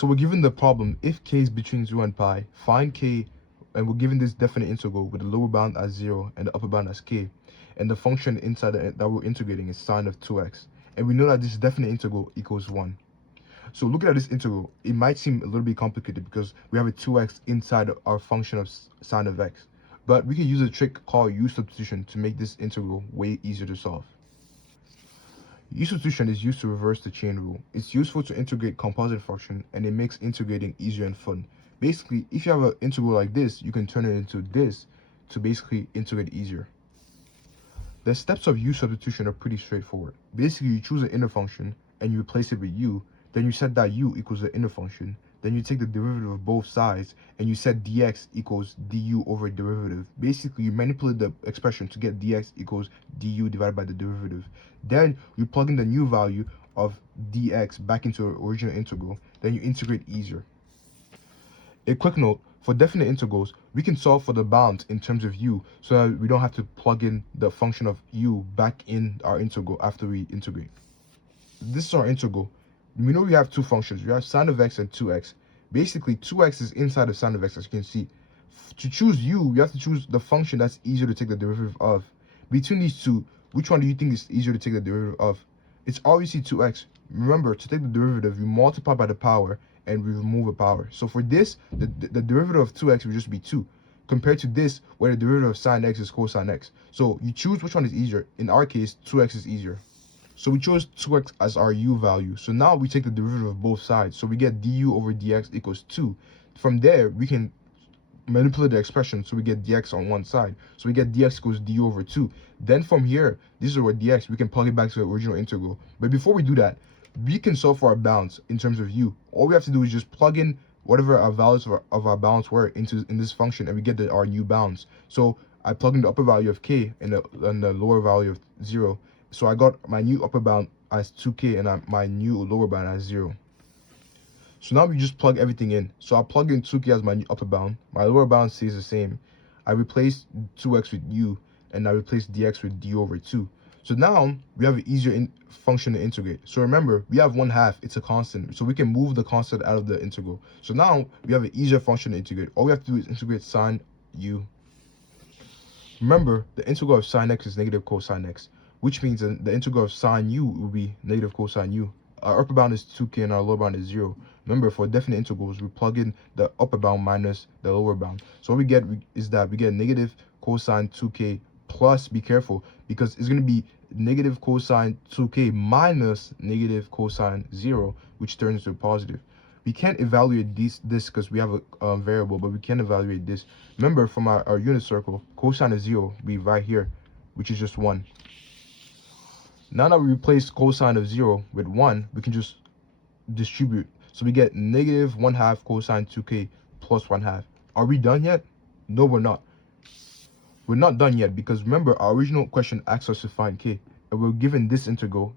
So we're given the problem, if k is between 0 and pi, find k, and we're given this definite integral with the lower bound as 0 and the upper bound as k. And the function inside that we're integrating is sine of 2x. And we know that this definite integral equals 1. So looking at this integral, it might seem a little bit complicated because we have a 2x inside our function of sine of x. But we can use a trick called u substitution to make this integral way easier to solve. U substitution is used to reverse the chain rule. It's useful to integrate composite function, and it makes integrating easier and fun. Basically, if you have an integral like this, you can turn it into this to basically integrate easier. The steps of u substitution are pretty straightforward. Basically, you choose an inner function and you replace it with u, then you set that u equals the inner function, then you take the derivative of both sides and you set dx equals du over derivative. Basically, you manipulate the expression to get dx equals du divided by the derivative. Then you plug in the new value of dx back into the original integral, then you integrate easier. A quick note, for definite integrals, we can solve for the bounds in terms of u so that we don't have to plug in the function of u back in our integral after we integrate. This is our integral. We know we have two functions. We have sine of x and 2x. Basically, 2x is inside of sine of x, as you can see. To choose u, you have to choose the function that's easier to take the derivative of. Between these two, which one do you think is easier to take the derivative of? It's obviously 2x. Remember, to take the derivative, you multiply by the power and we remove a power. So for this, the derivative of 2x will just be 2, compared to this, where the derivative of sine x is cosine x. So you choose which one is easier. In our case, 2x is easier. So we chose 2x as our u value. So now we take the derivative of both sides. So we get du over dx equals 2. From there, we can manipulate the expression so we get dx on one side. So we get dx equals du over 2. Then from here, this is our dx. We can plug it back to the original integral. But before we do that, we can solve for our bounds in terms of u. All we have to do is just plug in whatever our values of our bounds were in this function, and we get our new bounds. So I plug in the upper value of k and the lower value of 0. So I got my new upper bound as 2k and my new lower bound as 0. So now we just plug everything in. So I plug in 2k as my new upper bound. My lower bound stays the same. I replace 2x with u, and I replace dx with du over 2. So now we have an easier function to integrate. So remember, we have 1/2. It's a constant. So we can move the constant out of the integral. So now we have an easier function to integrate. All we have to do is integrate sine u. Remember, the integral of sine x is negative cosine x, which means that the integral of sine u will be negative cosine u. Our upper bound is 2k and our lower bound is 0. Remember, for definite integrals, we plug in the upper bound minus the lower bound. So what we get is that we get negative cosine 2k plus, be careful, because it's going to be negative cosine 2k minus negative cosine 0, which turns into a positive. We can't evaluate this because we have a variable, but we can evaluate this. Remember, from our unit circle, cosine of 0 will be right here, which is just 1. Now that we replace cosine of 0 with 1, we can just distribute. So we get negative 1/2 cosine 2k plus 1/2. Are we done yet? No, we're not. We're not done yet because remember, our original question asked us to find k, and we're given this integral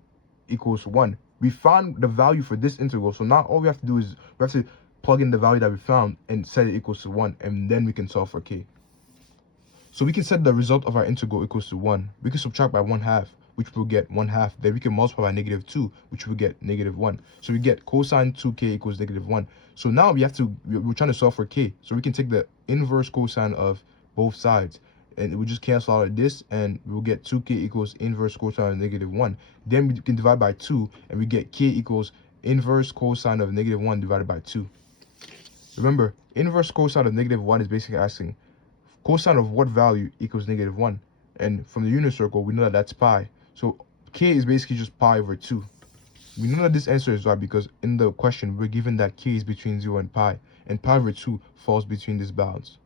equals 1. We found the value for this integral, so now all we have to do is we have to plug in the value that we found and set it equals to 1, and then we can solve for k. So we can set the result of our integral equals to 1. We can subtract by 1/2, which will get 1/2. Then we can multiply by negative 2, which will get negative 1. So we get cosine 2k equals negative 1. So now we're trying to solve for k. So we can take the inverse cosine of both sides, and we just cancel out of this, and we'll get 2k equals inverse cosine of negative 1. Then we can divide by 2, and we get k equals inverse cosine of negative 1 divided by 2. Remember, inverse cosine of negative 1 is basically asking cosine of what value equals negative 1. And from the unit circle, we know that that's pi. So k is basically just pi over 2. We know that this answer is right because in the question, we're given that k is between 0 and pi over 2 falls between these bounds.